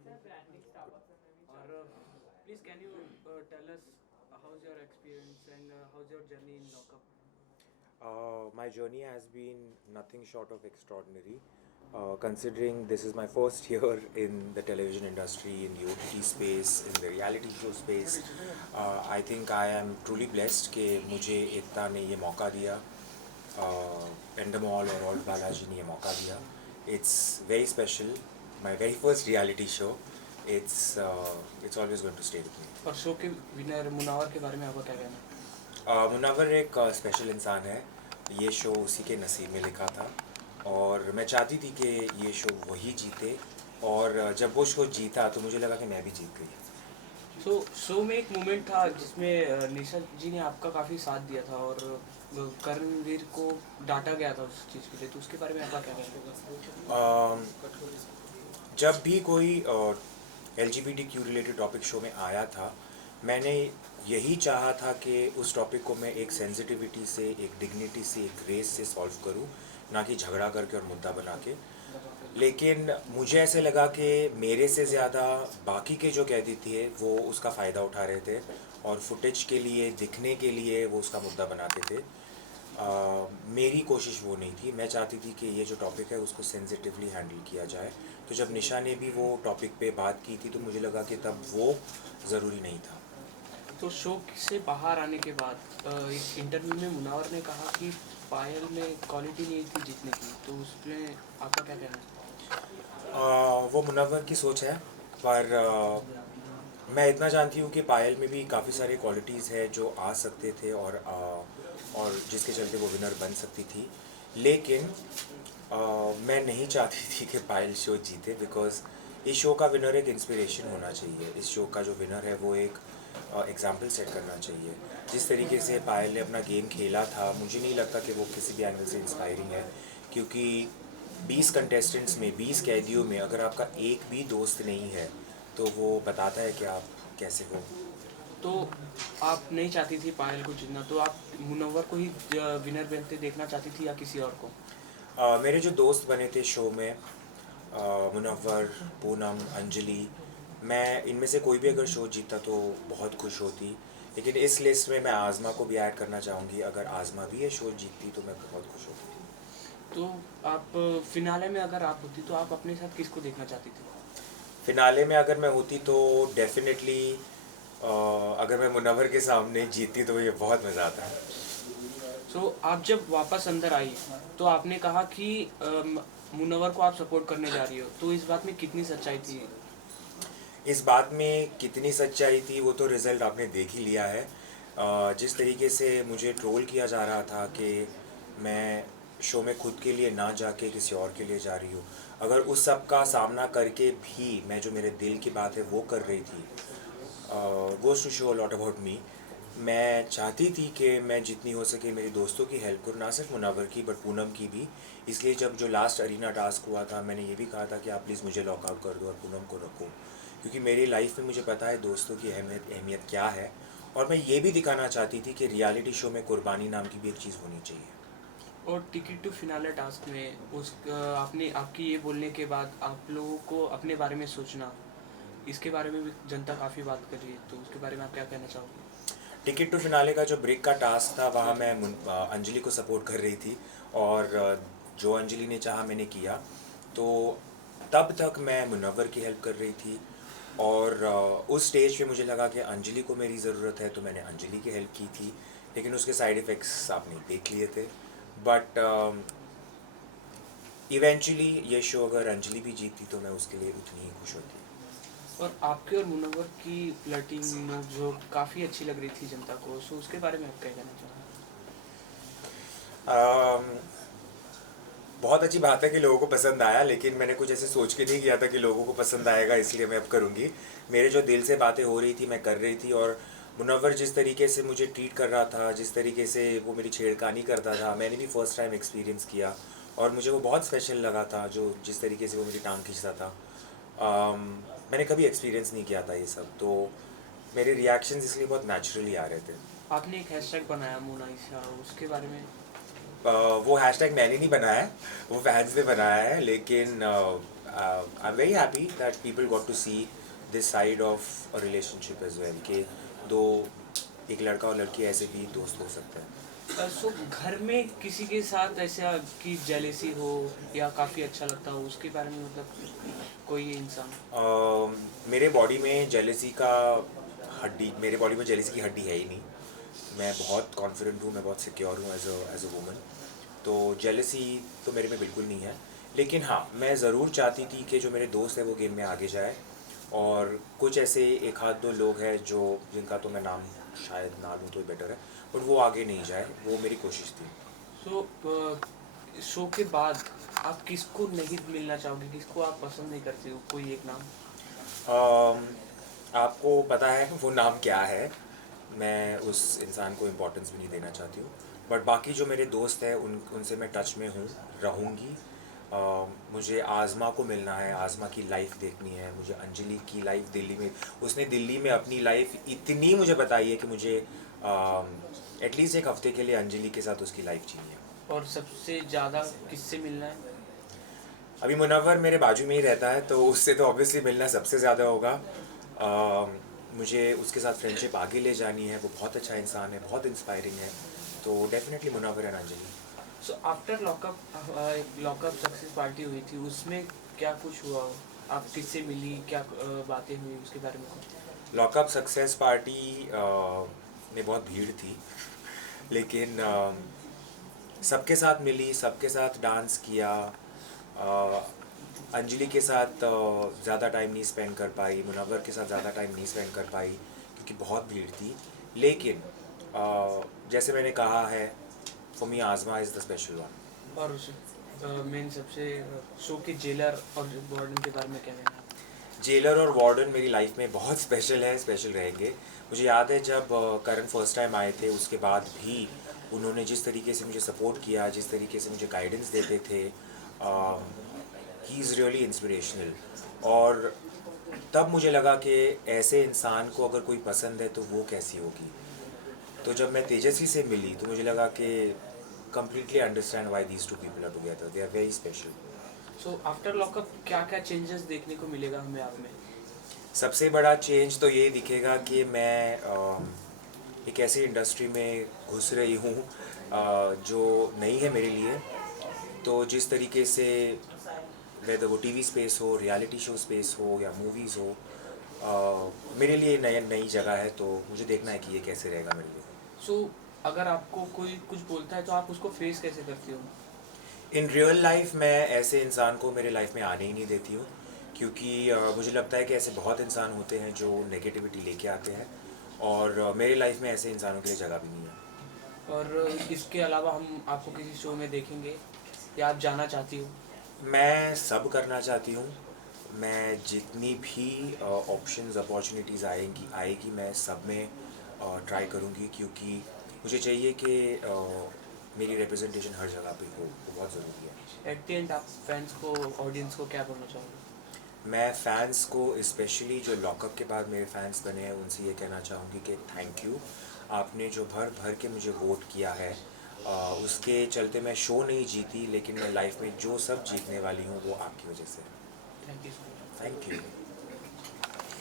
और please can you tell us how's your experience and how's your journey in lockup? My journey has been nothing short of extraordinary. Considering this is my first year in the television industry, in the OTT space, in the reality show space, I think I am truly blessed कि मुझे एकता ने ये मौका दिया, Endemol और Old Balaji ने ये मौका दिया. It's very special. My very first reality show. It's always going to stay with me. और शो के विनर मुनावर के बारे में आपका क्या कहना है? मुनव्वर एक स्पेशल इंसान है. ये शो उसी के नसीब में लिखा था और मैं चाहती थी कि ये शो वही जीते और जब वो शो जीता तो मुझे लगा कि मैं भी जीत गई. तो शो में एक मोमेंट था जिसमें निशा जी ने आपका काफ़ी साथ दिया था और कर्णवीर को डांटा गया था उस चीज़ के लिए, तो उसके बारे में आपका क्या कहना है? जब भी कोई LGBTQ रिलेटेड टॉपिक शो में आया था, मैंने यही चाहा था कि उस टॉपिक को मैं एक सेंसिटिविटी से, एक डिग्निटी से, एक ग्रेस से सॉल्व करूं, ना कि झगड़ा करके और मुद्दा बना के. लेकिन मुझे ऐसे लगा कि मेरे से ज़्यादा बाकी के जो कैदी थे वो उसका फ़ायदा उठा रहे थे और फुटेज के लिए, दिखने के लिए वो उसका मुद्दा बनाते थे. मेरी कोशिश वो नहीं थी. मैं चाहती थी कि ये जो टॉपिक है उसको सेंसिटिवली हैंडल किया जाए. तो जब निशा ने भी वो टॉपिक पे बात की थी तो मुझे लगा कि तब वो ज़रूरी नहीं था. तो शो से बाहर आने के बाद एक इंटरव्यू में मुनावर ने कहा कि पायल में क्वालिटी नहीं थी जीतने की, तो उसमें आपका क्या कहना है? वो मुनव्वर की सोच है, पर मैं इतना जानती हूँ कि पायल में भी काफ़ी सारे क्वालिटीज़ है जो आ सकते थे और जिसके चलते वो विनर बन सकती थी. लेकिन मैं नहीं चाहती थी कि पायल शो जीते, बिकॉज़ इस शो का विनर एक इंस्पिरेशन होना चाहिए. इस शो का जो विनर है वो एक एग्जाम्पल सेट करना चाहिए. जिस तरीके से पायल ने अपना गेम खेला था, मुझे नहीं लगता कि वो किसी भी एंगल से इंस्पायरिंग है, क्योंकि 20 कंटेस्टेंट्स में, 20 कैदियों में अगर आपका एक भी दोस्त नहीं है तो वो बताता है कि आप कैसे हो. तो आप नहीं चाहती थी पायल को जीतना, तो आप मुनव्वर को ही विनर बनते देखना चाहती थी या किसी और को? मेरे जो दोस्त बने थे शो में, मुनव्वर, पूनम, अंजलि, मैं इनमें से कोई भी अगर शो जीता तो बहुत खुश होती. लेकिन इस लिस्ट में मैं आज़मा को भी ऐड करना चाहूँगी. अगर आज़मा भी ये शो जीतती तो मैं बहुत खुश होती. तो आप फिनाले में अगर आप होती तो आप अपने साथ किसको देखना चाहती थी? फिनाले में अगर मैं होती तो डेफिनेटली अगर मैं मुनव्वर के सामने जीतती तो ये बहुत मज़ा आता है. तो आप जब वापस अंदर आई तो आपने कहा कि मुनव्वर को आप सपोर्ट करने जा रही हो, तो इस बात में कितनी सच्चाई थी? इस बात में कितनी सच्चाई थी वो तो रिज़ल्ट आपने देख ही लिया है. जिस तरीके से मुझे ट्रोल किया जा रहा था कि मैं शो में खुद के लिए ना जाके किसी और के लिए जा रही हूँ, अगर उस सब का सामना करके भी मैं जो मेरे दिल की बात है वो कर रही थी, goes to show a lot about me. मैं चाहती थी कि मैं जितनी हो सके मेरी दोस्तों की हेल्प करूँ, ना सिर्फ मुनव्वर की बट पूनम की भी. इसलिए जब जो लास्ट अरीना टास्क हुआ था मैंने ये भी कहा था कि आप प्लीज़ मुझे लॉकआउट कर दो और पूनम को रखो, क्योंकि मेरी लाइफ में मुझे पता है दोस्तों की अहमियत क्या है. और मैं ये भी दिखाना चाहती थी कि रियलिटी शो में कुर्बानी नाम की भी एक चीज़ होनी चाहिए. और टिकट टू फिनाले टास्क में आपने आपकी ये बोलने के बाद आप लोगों को अपने बारे में सोचना, इसके बारे में भी जनता काफ़ी बात कर रही है, तो उसके बारे में आप क्या कहना चाहोगे? टिकट टू फिनाले का जो ब्रेक का टास्क था वहाँ मैं अंजलि को सपोर्ट कर रही थी और जो अंजलि ने चाहा मैंने किया. तो तब तक मैं मुनव्वर की हेल्प कर रही थी और उस स्टेज पे मुझे लगा कि अंजलि को मेरी ज़रूरत है तो मैंने अंजलि की हेल्प की थी. लेकिन उसके साइड इफ़ेक्ट्स आपने देख लिए थे. बट इवेंचुअली ये शो अगर अंजलि भी जीतती तो मैं उसके लिए उतनी ही खुश होती. और आपके और मुनव्वर की फ्लर्टिंग नोक-झोंक काफ़ी अच्छी लग रही थी जनता को, सो उसके बारे में आप क्या कहना चाहोगे? बहुत अच्छी बात है कि लोगों को पसंद आया, लेकिन मैंने कुछ ऐसे सोच के नहीं किया था कि लोगों को पसंद आएगा, इसलिए मैं अब करूँगी. मेरे जो दिल से बातें हो रही थी मैं कर रही थी. और मुनव्वर जिस तरीके से मुझे ट्रीट कर रहा था, जिस तरीके से वो मेरी छेड़खानी करता था, मैंने भी फ़र्स्ट टाइम एक्सपीरियंस किया और मुझे वो बहुत स्पेशल लगा था. जो जिस तरीके से वो मेरी टांग खींचता था, मैंने कभी एक्सपीरियंस नहीं किया था ये सब. तो मेरे रिएक्शंस इसलिए बहुत नेचुरली आ रहे थे. आपने एक हैशटैग बनाया मोनालिसा, उसके बारे में? वो हैशटैग मैंने नहीं बनाया है, वो फैंस ने बनाया है. लेकिन I am very happy that people got to see this side of a relationship as well कि दो एक लड़का और लड़की ऐसे भी दोस्त हो सकते हैं। सो घर में किसी के साथ ऐसा कि जेलेसी हो या काफ़ी अच्छा लगता हो उसके बारे में, मतलब कोई इंसान? मेरे बॉडी में जेलेसी का मेरे बॉडी में जेलेसी की हड्डी है ही नहीं। मैं बहुत कॉन्फिडेंट हूँ, मैं बहुत सिक्योर हूँ एज अ वुमन। तो जेलेसी तो मेरे में बिल्कुल नहीं है। लेकिन हाँ, मैं ज़रूर चाहती थी कि जो मेरे दोस्त हैं वो गेम में आगे जाए, और कुछ ऐसे एक आध दो लोग हैं जो जिनका तो मैं नाम शायद ना लूँ तो बेटर है, बट वो आगे नहीं जाए, वो मेरी कोशिश थी। सो शो के बाद आप किसको नहीं मिलना चाहोगे, किसको आप पसंद नहीं करते हो, कोई एक नाम? अम, आपको पता है वो नाम क्या है, मैं उस इंसान को इम्पोर्टेंस भी नहीं देना चाहती हूँ। बट बाकी जो मेरे दोस्त हैं उनसे मैं टच में हूँ, रहूँगी। मुझे आज़मा को मिलना है, आज़मा की लाइफ देखनी है, मुझे अंजलि की लाइफ दिल्ली में, उसने दिल्ली में अपनी लाइफ इतनी मुझे बताई है कि मुझे एटलीस्ट एक हफ्ते के लिए अंजलि के साथ उसकी लाइफ जीनी है। और सबसे ज़्यादा किससे मिलना है? अभी मुनव्वर मेरे बाजू में ही रहता है, तो उससे तो ऑब्वियसली मिलना सबसे ज़्यादा होगा। मुझे उसके साथ फ्रेंडशिप आगे ले जानी है, वो बहुत अच्छा इंसान है, बहुत इंस्पायरिंग है। तो definitely Munawar and Anjali. So after lockup lockup success party हुई थी, उसमें क्या कुछ हुआ हो? आप किससे मिली, क्या बातें हुई उसके बारे में कुछ? लॉकअप सक्सेस पार्टी में बहुत भीड़ थी, लेकिन सबके साथ मिली, सबके साथ डांस किया। अंजलि के साथ ज़्यादा टाइम नहीं स्पेंड कर पाई, मुनव्वर के साथ ज़्यादा टाइम नहीं स्पेंड कर पाई क्योंकि बहुत भीड़ थी। लेकिन जैसे मैंने कहा है, फॉर मी आज़मा इज़ द स्पेशल वन। और उस मेन सबसे शो के जेलर और वार्डन के बारे में क्या कहना है? जेलर और वार्डन मेरी लाइफ में बहुत स्पेशल है, स्पेशल रहेंगे। मुझे याद है जब करण फर्स्ट टाइम आए थे, उसके बाद भी उन्होंने जिस तरीके से मुझे सपोर्ट किया, जिस तरीके से मुझे गाइडेंस देते थे, ही इज़ रियली इंस्पिरेशनल। और तब मुझे लगा कि ऐसे इंसान को अगर कोई पसंद है तो वो कैसी होगी। तो जब मैं तेजस्वी से मिली तो मुझे लगा कि completely understand why these two people are together. They are very special. So after lockup क्या क्या चेंजेस देखने को मिलेगा हमें आप में? सबसे बड़ा चेंज तो ये दिखेगा कि मैं एक ऐसी इंडस्ट्री में घुस रही हूँ जो नई है मेरे लिए। तो जिस तरीके से वेदर वो टीवी स्पेस हो, रियलिटी शो स्पेस हो या मूवीज़ हो, मेरे लिए नई जगह है, तो मुझे देखना है कि ये कैसे रहेगा मेरे लिए। सो अगर आपको कोई कुछ बोलता है तो आप उसको फेस कैसे करते हो? इन रियल लाइफ मैं ऐसे इंसान को मेरे लाइफ में आने ही नहीं देती हूँ, क्योंकि मुझे लगता है कि ऐसे बहुत इंसान होते हैं जो नेगेटिविटी लेके आते हैं, और मेरे लाइफ में ऐसे इंसानों के लिए जगह भी नहीं है। और इसके अलावा हम आपको किसी शो में देखेंगे या आप जाना चाहती हो? मैं सब करना चाहती हूँ। मैं जितनी भी ऑप्शंस अपॉर्चुनिटीज़ आएगी मैं सब में ट्राई करूँगी, क्योंकि मुझे चाहिए कि मेरी रिप्रेजेंटेशन हर जगह पे हो, वो बहुत ज़रूरी है। एट द एंड आप फैंस को, ऑडियंस को क्या बोलना चाहोगे? मैं फ़ैन्स को, स्पेशली जो लॉकअप के बाद मेरे फ़ैन्स बने हैं, उनसे ये कहना चाहूँगी कि थैंक यू। आपने जो भर भर के मुझे वोट किया है, उसके चलते मैं शो नहीं जीती, लेकिन मैं लाइफ में जो सब जीतने वाली हूँ वो आपकी वजह से। Thank you so much. Thank you.